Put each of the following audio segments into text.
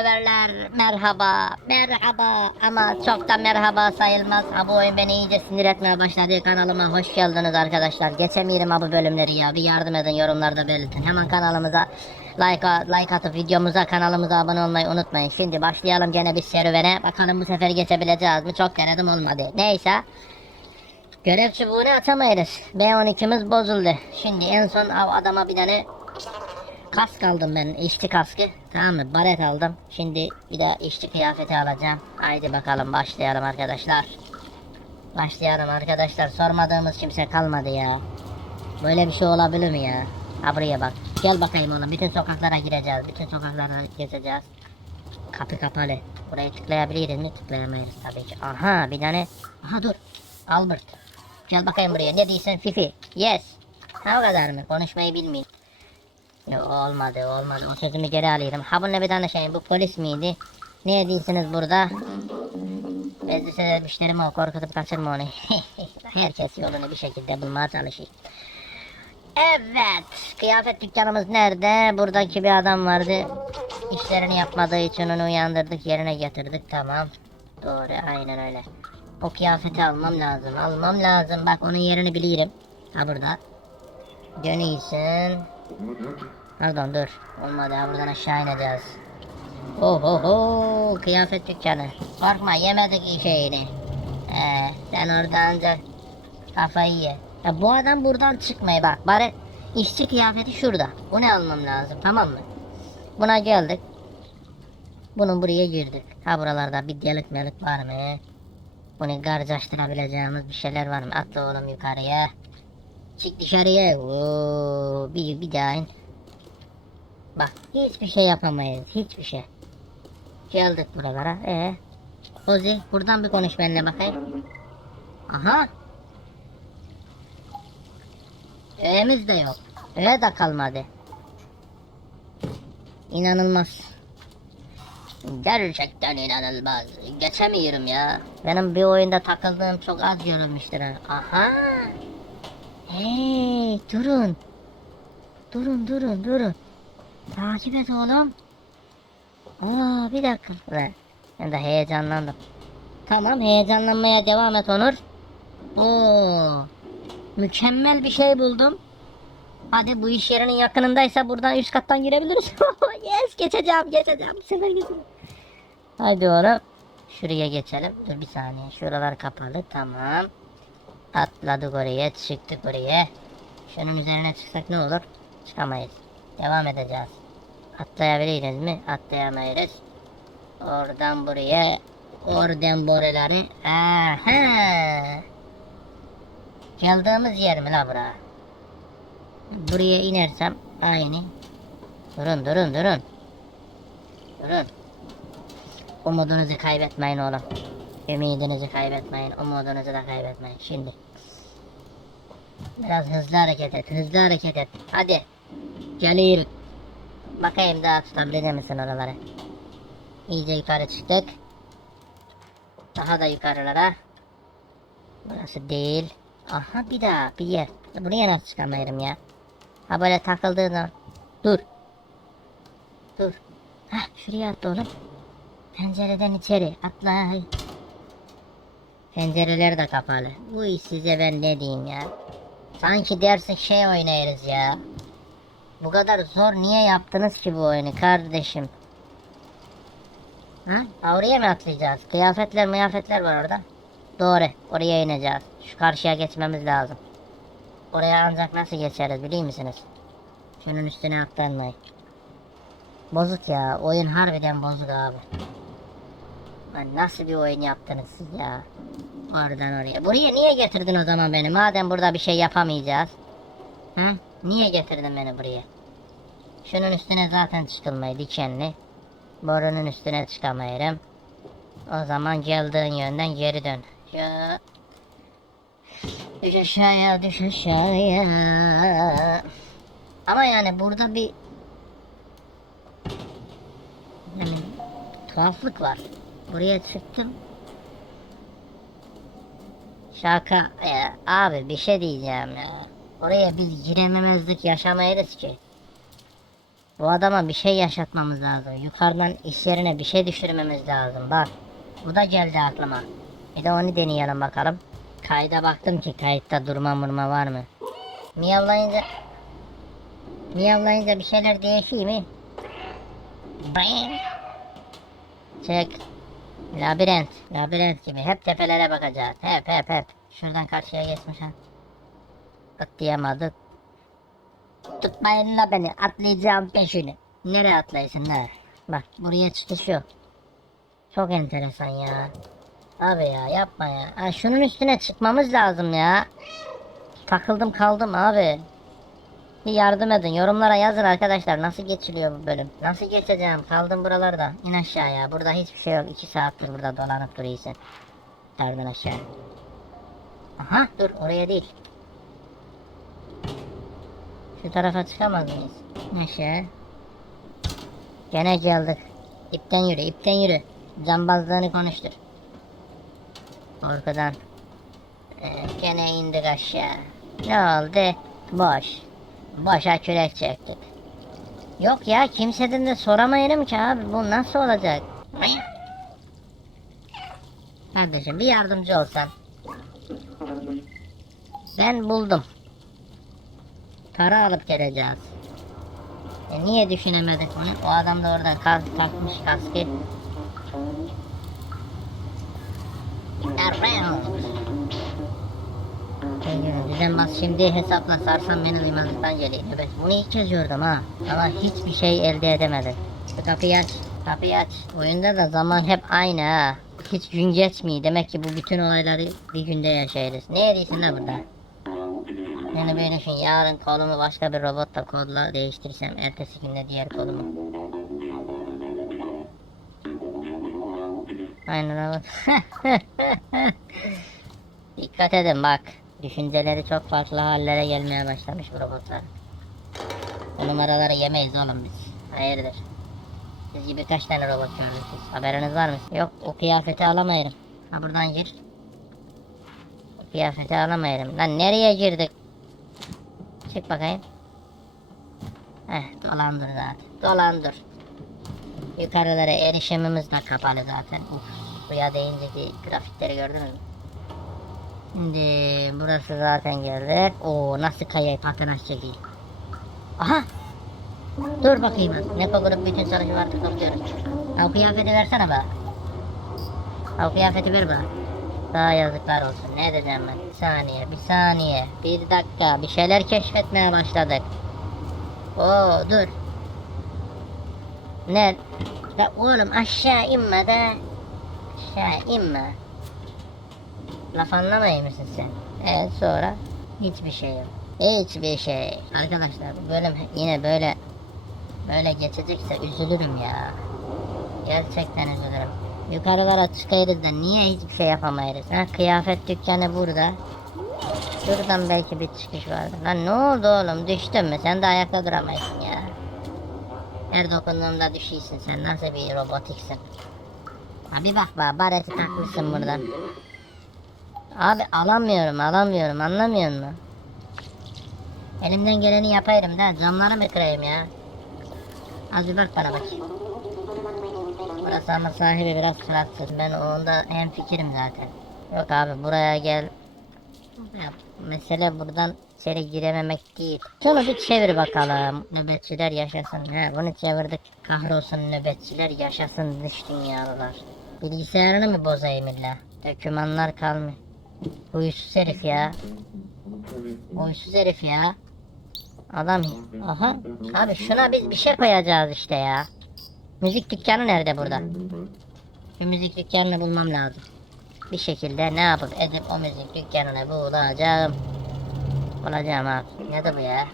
severler merhaba merhaba ama çok da merhaba sayılmaz. Ha bu oyun beni iyice sinir etmeye başladı. Kanalıma hoş geldiniz arkadaşlar. Geçemiyorum ha bu bölümleri ya. Bir yardım edin yorumlarda belirtin. Hemen kanalımıza like, like atıp videomuza kanalımıza abone olmayı unutmayın. Şimdi başlayalım gene bir serüvene. Bakalım bu sefer geçebileceğiz mi? Çok denedim olmadı. Neyse. Görev çubuğunu atamayız. B12'miz bozuldu. Şimdi en son av adama bir tane kask aldım ben. işçi kaskı. Tamam mı? Baret aldım. Şimdi bir de işçi kıyafeti alacağım. Haydi bakalım başlayalım arkadaşlar. Başlayalım arkadaşlar. Sormadığımız kimse kalmadı ya. Böyle bir şey olabilir mi ya? Ha buraya bak. Gel bakayım oğlum. Bütün sokaklara gireceğiz. Bütün sokaklara gezeceğiz. Kapı kapalı. Burayı tıklayabiliriz mi? Tıklayamayız tabii ki. Aha bir tane. Aha dur. Albert. Gel bakayım buraya. Ne diyorsun Fifi? Yes. Ha o kadar mı? Konuşmayı bilmiyor. Yo, olmadı olmadı. O sözümü geri alıyorum. Ha bununla bir şey. Bu polis miydi? Ne ediyorsunuz burada? Size müşterimi o korkutup kaçırma onu. Herkes yolunu bir şekilde bulmaya çalışıyor. Evet. Kıyafet dükkanımız nerede? Buradaki bir adam vardı. İşlerini yapmadığı için onu uyandırdık yerine getirdik. Tamam. Doğru aynen öyle. O kıyafeti almam lazım. Almam lazım. Bak onun yerini bilirim. Ha burada. Dönüyorsun. Pardon dur. Olmadı ha buradan aşağı ineceğiz. Oh oh oh kıyafet dükkanı. Korkma yemedik şeyini. Ee, sen orada ancak kafayı ye. Ya bu adam buradan çıkmaya bak. Bari işçi kıyafeti şurada. Bunu almam lazım tamam mı? Buna geldik. Bunun buraya girdik. Ha buralarda bir delik melik var mı? Bunu garcaştırabileceğimiz bir şeyler var mı? Atla oğlum yukarıya. Çık dışarıya. Oo, bir, bir daha in. Bak hiçbir şey yapamayız. Hiçbir şey. Geldik buralara. Ee, Ozi buradan bir konuş benimle bakayım. Aha. Öğemiz de yok. Öğe de kalmadı. İnanılmaz. Gerçekten inanılmaz. Geçemiyorum ya. Benim bir oyunda takıldığım çok az görülmüştür. ha. Aha. Hey durun. Durun durun durun. Takip et oğlum. Aa bir dakika. Ve ben de heyecanlandım. Tamam heyecanlanmaya devam et Onur. Oo. Mükemmel bir şey buldum. Hadi bu iş yerinin yakınındaysa buradan üst kattan girebiliriz. yes geçeceğim geçeceğim. Bu sefer geçeceğim. Hadi oğlum. Şuraya geçelim. Dur bir saniye. Şuralar kapalı. Tamam. Atladık oraya. Çıktık oraya. Şunun üzerine çıksak ne olur? Çıkamayız. Devam edeceğiz. Atlayabiliriz mi? Atlayamayız. Oradan buraya. Oradan boruları. Aha. Geldiğimiz yer mi la bura? Buraya inersem aynı. Durun durun durun. Durun. Umudunuzu kaybetmeyin oğlum. Ümidinizi kaybetmeyin. Umudunuzu da kaybetmeyin. Şimdi. Biraz hızlı hareket et. Hızlı hareket et. Hadi. Geliyoruz. Bakayım daha tutabilecek misin oraları? İyice yukarı çıktık. Daha da yukarılara. Burası değil. Aha bir daha bir yer. Buraya nasıl çıkamıyorum ya? Ha böyle takıldığında. Dur. Dur. Hah şuraya atla oğlum. Pencereden içeri atla. Pencereler de kapalı. Bu iş size ben ne diyeyim ya. Sanki dersin şey oynarız ya. Bu kadar zor niye yaptınız ki bu oyunu kardeşim? Ha? Oraya mı atlayacağız? Kıyafetler mıyafetler var orada. Doğru. Oraya ineceğiz. Şu karşıya geçmemiz lazım. Oraya ancak nasıl geçeriz biliyor musunuz? Şunun üstüne atlanmayın. Bozuk ya. Oyun harbiden bozuk abi. Lan nasıl bir oyun yaptınız siz ya? Oradan oraya. Buraya niye getirdin o zaman beni? Madem burada bir şey yapamayacağız. Ha? Niye getirdin beni buraya? Şunun üstüne zaten çıkılmayı dikenli. Borunun üstüne çıkamayırım. O zaman geldiğin yönden geri dön. Ya. Düş aşağıya, düş aşağıya. Ama yani burada bir yani tuhaflık var. Buraya çıktım. Şaka ya, abi bir şey diyeceğim ya. Oraya biz girememezlik yaşamayız ki. Bu adama bir şey yaşatmamız lazım. Yukarıdan iş yerine bir şey düşürmemiz lazım. Bak. Bu da geldi aklıma. Bir de onu deneyelim bakalım. Kayda baktım ki kayıtta durma murma var mı? Miyavlayınca... Miyavlayınca bir şeyler değişiyor mi? Bang! Çek. Labirent. Labirent gibi. Hep tepelere bakacağız. Hep hep hep. Şuradan karşıya geçmiş ha. Atlayamadık. Tutmayın la beni. Atlayacağım peşini. Nereye atlaysın ne? Bak buraya çıkış yok. Çok enteresan ya. Abi ya yapma ya. Ha, şunun üstüne çıkmamız lazım ya. Takıldım kaldım abi. Bir yardım edin. Yorumlara yazın arkadaşlar. Nasıl geçiliyor bu bölüm? Nasıl geçeceğim? Kaldım buralarda. İn aşağıya. Burada hiçbir şey yok. İki saattir burada dolanıp duruyorsun. Pardon aşağı. Aha dur oraya değil. Şu tarafa çıkamaz mıyız? Aşağı. Gene geldik. İpten yürü, ipten yürü. Cambazlığını konuştur. Korkudan. Ee, gene indik aşağı. Ne oldu? Boş. Boşa kürek çektik. Yok ya kimseden de soramayalım ki abi bu nasıl olacak? Kardeşim bir yardımcı olsan. Ben buldum. Para alıp geleceğiz. E niye düşünemedik bunu? O adam da oradan kask takmış kaskı. Düzenbaz şimdi hesapla sarsam beni duymazlıktan geliyor. Evet bunu ilk kez gördüm ha. Ama hiçbir şey elde edemedim. Şu kapıyı aç. Kapıyı aç. Oyunda da zaman hep aynı ha. Hiç gün geçmiyor. Demek ki bu bütün olayları bir günde yaşayırız. Ne ediyorsun da burada? Yani böyle düşün yarın kolumu başka bir robotla kodla değiştirsem ertesi günde diğer kolumu. Aynen robot. Dikkat edin bak. Düşünceleri çok farklı hallere gelmeye başlamış bu robotlar. Bu numaraları yemeyiz oğlum biz. Hayırdır? Siz gibi kaç tane robot siz? Haberiniz var mı? Yok o kıyafeti alamayırım. Ha buradan gir. O kıyafeti alamayırım. Lan nereye girdik? Çık bakayım. Heh dolandır zaten. Dolandır. Yukarılara erişimimiz de kapalı zaten. Uf, suya değinceki grafikleri gördünüz mü? Şimdi burası zaten geldik. Oo nasıl kayayı patinaj çekiyor. Aha! Dur bakayım. Nepo grup bütün çalışma artık topluyoruz. Ha o kıyafeti versene bana. Ha o kıyafeti ver bana. Daha yazıklar olsun. Ne edeceğim ben? Bir saniye, bir saniye. Bir dakika. Bir şeyler keşfetmeye başladık. Oo dur. Ne? La oğlum aşağı inme de. Aşağı inme. Laf anlamayı mısın sen? Evet sonra? Hiçbir şey yok. Hiçbir şey. Arkadaşlar bu bölüm yine böyle böyle geçecekse üzülürüm ya. Gerçekten üzülürüm. Yukarılara çıkıyoruz da niye hiçbir şey yapamayız? Ha, kıyafet dükkanı burada. Şuradan belki bir çıkış vardı. Lan ne oldu oğlum düştün mü? Sen de ayakta duramayısın ya. Her dokunduğumda düşüyorsun sen. Nasıl bir robotiksin? Abi bak bak bareti takmışsın buradan. Abi alamıyorum alamıyorum anlamıyor musun? Elimden geleni yapayım da camları mı kırayım ya? Az bir bak bana bak. Burası sahibi biraz suratsız. Ben onda hem fikrim zaten. Yok abi buraya gel. Ya, mesele buradan içeri girememek değil. Şunu bir çevir bakalım. Nöbetçiler yaşasın. He bunu çevirdik. Kahrolsun nöbetçiler yaşasın dış dünyalılar. Bilgisayarını mı bozayım illa? Dokümanlar kalmıyor. Huysuz herif ya. Huysuz herif ya. Adam aha. Abi şuna biz bir şey koyacağız işte ya. Müzik dükkanı nerede burada? Bir müzik dükkanını bulmam lazım. Bir şekilde ne yapıp edip o müzik dükkanını bulacağım. Bulacağım abi. Ne de bu ya?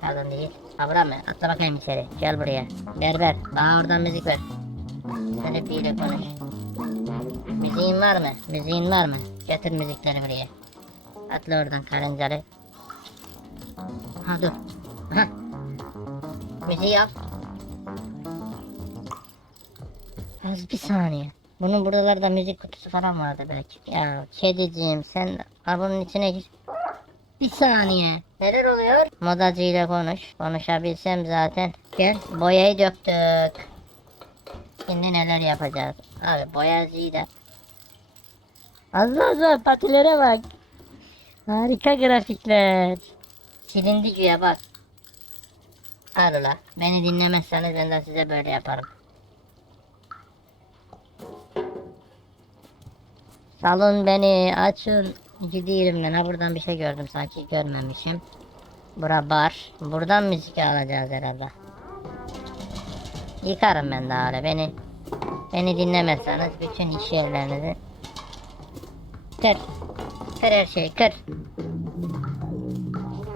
Pardon değil. Ha bura mı? Atla bakayım içeri. Gel buraya. Berber. Bana oradan müzik ver. Sen hep iyiyle konuş. Müziğin var mı? Müziğin var mı? Getir müzikleri buraya. Atla oradan karıncalı. Ha dur. Müziği al. Az bir saniye. Bunun buralarda müzik kutusu falan vardı belki. Ya kediciğim sen ha bunun içine gir. Bir saniye. Neler oluyor? Modacıyla konuş. Konuşabilsem zaten. Gel. Boyayı döktük. Şimdi neler yapacağız? Abi boyacıyı da. Allah Allah patilere bak. Harika grafikler. Silindi güya bak. Allah. Beni dinlemezseniz ben de size böyle yaparım. Salın beni açın. Gidiyorum ben. Ha buradan bir şey gördüm sanki görmemişim. Bura bar. Buradan müzik alacağız herhalde. Yıkarım ben daha öyle. Beni beni dinlemezseniz bütün iş yerlerinizi kır. Kır her şeyi kır.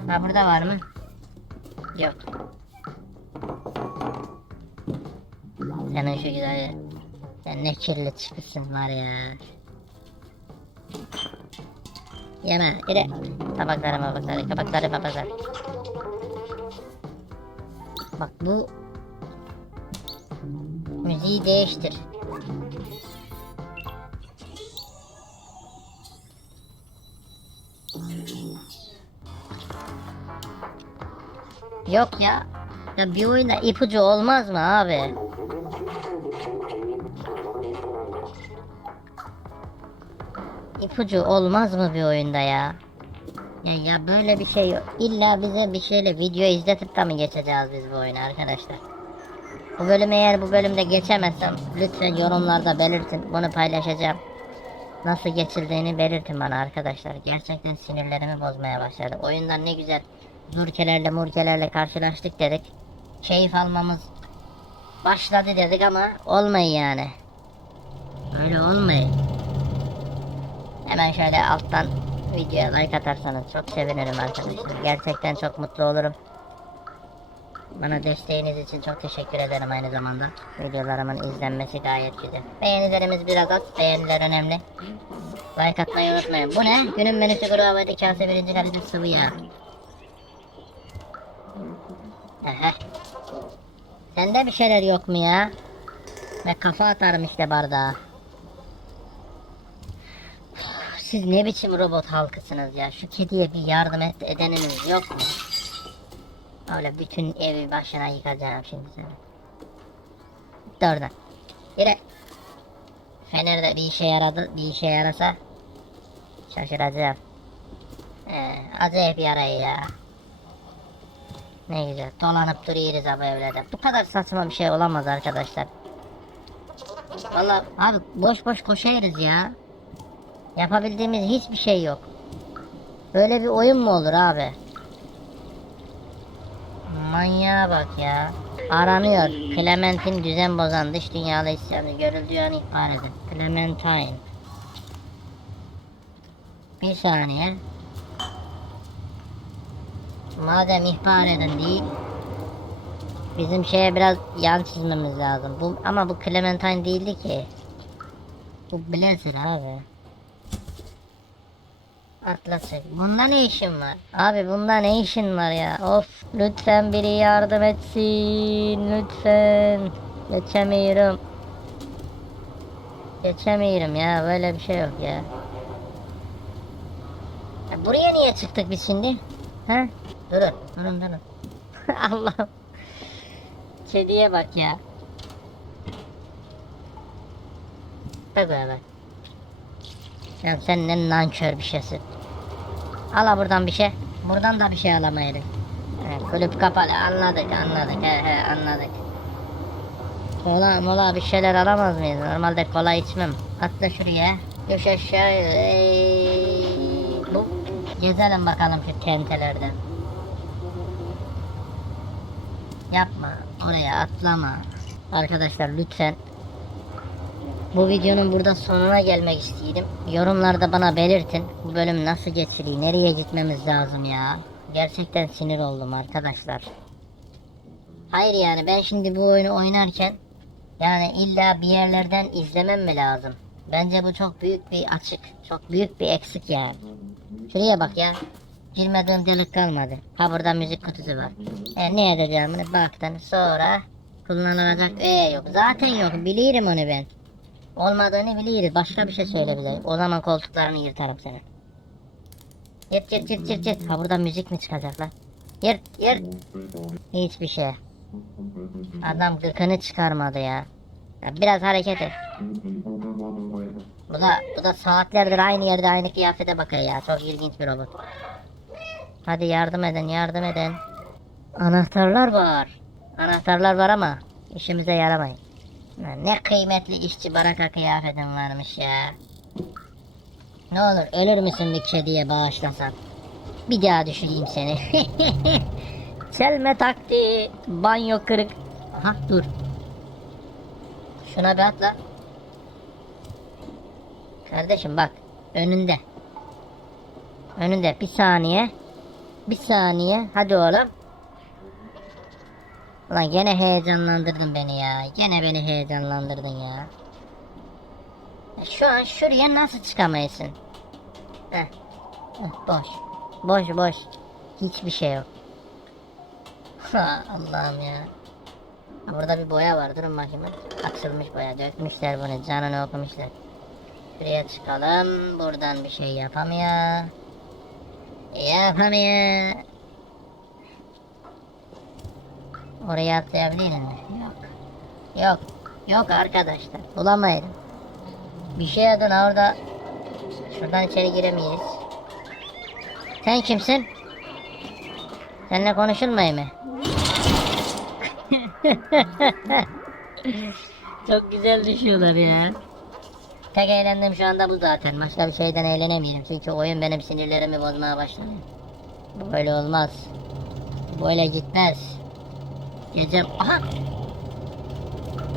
Ha burada var mı? Yok. Senin şu güzel sen ne kirli çıkmışsın var ya. Yeme, yere. Tabakları mabakları, kabakları papakları. Bak bu müziği değiştir. Yok ya. Ya bir oyunda ipucu olmaz mı abi? İpucu olmaz mı bir oyunda ya? Ya ya böyle bir şey yok. İlla bize bir şeyle video izletip de mi geçeceğiz biz bu oyunu arkadaşlar? Bu bölümü eğer bu bölümde geçemezsem lütfen yorumlarda belirtin. Bunu paylaşacağım. Nasıl geçildiğini belirtin bana arkadaşlar. Gerçekten sinirlerimi bozmaya başladı. Oyundan ne güzel zurkelerle murkelerle karşılaştık dedik. Keyif almamız başladı dedik ama olmayı yani. Öyle olmayı. Hemen şöyle alttan videoya like atarsanız çok sevinirim arkadaşlar. Gerçekten çok mutlu olurum. Bana desteğiniz için çok teşekkür ederim aynı zamanda. Videolarımın izlenmesi gayet güzel. Beğenilerimiz biraz az, beğeniler önemli. Like atmayı unutmayın. Bu ne? Günün menüsü kuru havaydı kase birinci kalite sıvı yağ. Aha. Sende bir şeyler yok mu ya? Ve kafa atarım işte bardağa. Siz ne biçim robot halkısınız ya? Şu kediye bir yardım et, edeniniz yok mu? Öyle bütün evi başına yıkacağım şimdi seni. Gitti oradan. Yine. Fener de bir işe yaradı, bir işe yarasa şaşıracağım. Ee, acayip yarayı ya. Ne güzel. Dolanıp duruyoruz abi evlerde. Bu kadar saçma bir şey olamaz arkadaşlar. Vallahi abi boş boş koşuyoruz ya. Yapabildiğimiz hiçbir şey yok. Böyle bir oyun mu olur abi? Manyağa bak ya. Aranıyor. Clementine düzen bozan dış dünyalı isyanı görüldüğü an ihbar edin. Clementine. Bir saniye. Madem ihbar edin değil. Bizim şeye biraz yan çizmemiz lazım. Bu ama bu Clementine değildi ki. Bu Blazer abi. Atlas'ı. Bunda ne işin var? Abi bunda ne işin var ya? Of lütfen biri yardım etsin. Lütfen. Geçemiyorum. Geçemiyorum ya böyle bir şey yok ya. Ya buraya niye çıktık biz şimdi? Ha? Durun, durun, durun. Allah'ım. Kediye bak ya. Bak bak bak. Ya sen ne nankör bir şeysin. Ala buradan bir şey. Buradan da bir şey alamayız. He, kulüp kapalı anladık anladık he he anladık. Kola mola bir şeyler alamaz mıyız? Normalde kola içmem. Atla şuraya. Düş aşağı. Ey, bu. Gezelim bakalım şu tentelerden. Yapma. Oraya atlama. Arkadaşlar lütfen bu videonun burada sonuna gelmek istedim. Yorumlarda bana belirtin. Bu bölüm nasıl geçiriyor? Nereye gitmemiz lazım ya? Gerçekten sinir oldum arkadaşlar. Hayır yani ben şimdi bu oyunu oynarken yani illa bir yerlerden izlemem mi lazım? Bence bu çok büyük bir açık. Çok büyük bir eksik yani. Şuraya bak ya. Girmediğim delik kalmadı. Ha burada müzik kutusu var. E ne edeceğim bunu baktın sonra kullanılacak e yok zaten yok bilirim onu ben. Olmadığını biliyoruz. Başka bir şey söyle bize. O zaman koltuklarını yırtarım seni. Yırt yırt yırt yırt yırt. Ha burada müzik mi çıkacak lan? Yırt yırt. Hiçbir şey. Adam gıkını çıkarmadı ya. ya biraz hareket et. Bu da, bu da saatlerdir aynı yerde aynı kıyafete bakıyor ya. Çok ilginç bir robot. Hadi yardım edin yardım edin. Anahtarlar var. Anahtarlar var ama işimize yaramayın. Ne kıymetli işçi baraka kıyafetin varmış ya. Ne olur ölür müsün bir kediye bağışlasan? Bir daha düşüreyim seni. Selme taktiği. Banyo kırık. Aha dur. Şuna bir atla. Kardeşim bak. Önünde. Önünde. Bir saniye. Bir saniye. Hadi oğlum. Ulan gene heyecanlandırdın beni ya. Gene beni heyecanlandırdın ya. Şu an şuraya nasıl çıkamayısın? Heh. Heh, boş. Boş boş. Hiçbir şey yok. Ha, Allah'ım ya. Burada bir boya var. Durun bakayım. Açılmış boya. Dökmüşler bunu. Canını okumuşlar. Şuraya çıkalım. Buradan bir şey yapamıyor. Yapamıyor. Oraya atlayabilir mi? Yok. Yok. Yok arkadaşlar. Bulamayız. Bir şey adına orada şuradan içeri giremeyiz. Sen kimsin? Seninle konuşulmayı mı? Çok güzel düşüyorlar ya. Tek eğlendim şu anda bu zaten. Başka bir şeyden eğlenemiyorum. Çünkü oyun benim sinirlerimi bozmaya başladı. Böyle olmaz. Böyle gitmez. Gece... Aha!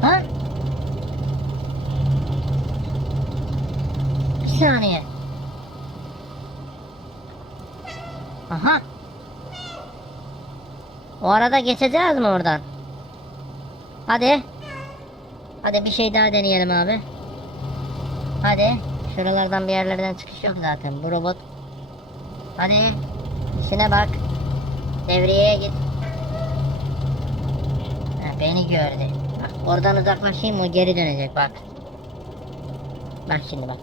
Ha? Bir saniye. Aha. O arada geçeceğiz mi oradan? Hadi. Hadi bir şey daha deneyelim abi. Hadi. Şuralardan bir yerlerden çıkış yok zaten. Bu robot. Hadi. İşine bak. Devreye git. Beni gördü. Bak oradan uzaklaşayım o geri dönecek bak. Bak şimdi bak.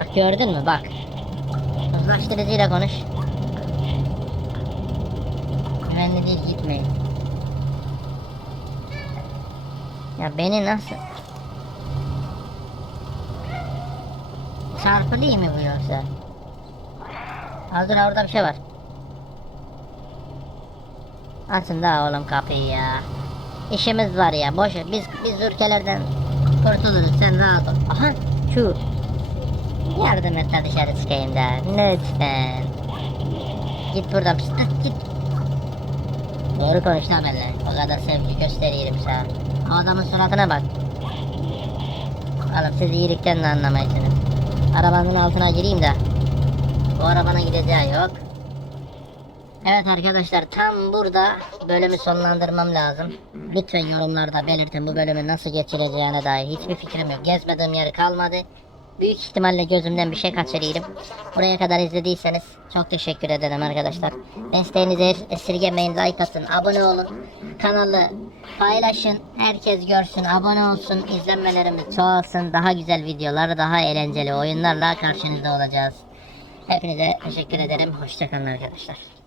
Bak gördün mü bak. Uzlaştırıcıyla konuş. Güvenli değil gitmeyin. Ya beni nasıl? Çarpı değil mi bu yoksa? Dur orada bir şey var. Açın daha oğlum kapıyı ya. İşimiz var ya boş ver. Biz biz ülkelerden kurtuluruz sen rahat ol. Aha şu. Yardım et de dışarı çıkayım da lütfen. Git buradan pis git. Doğru konuş lan benimle. O kadar sevgi gösteriyorum sana. Adamın suratına bak. Oğlum siz iyilikten de anlamayısınız. Arabanın altına gireyim de. Bu arabanın gideceği yok. Evet arkadaşlar tam burada bölümü sonlandırmam lazım. Lütfen yorumlarda belirtin bu bölümü nasıl geçireceğine dair hiçbir fikrim yok. Gezmediğim yer kalmadı. Büyük ihtimalle gözümden bir şey kaçırıyorum. Buraya kadar izlediyseniz çok teşekkür ederim arkadaşlar. Desteğinizi esirgemeyin, like atın, abone olun. Kanalı paylaşın, herkes görsün, abone olsun, izlenmelerimiz çoğalsın. Daha güzel videolar, daha eğlenceli oyunlarla karşınızda olacağız. Hepinize teşekkür ederim. Hoşçakalın arkadaşlar.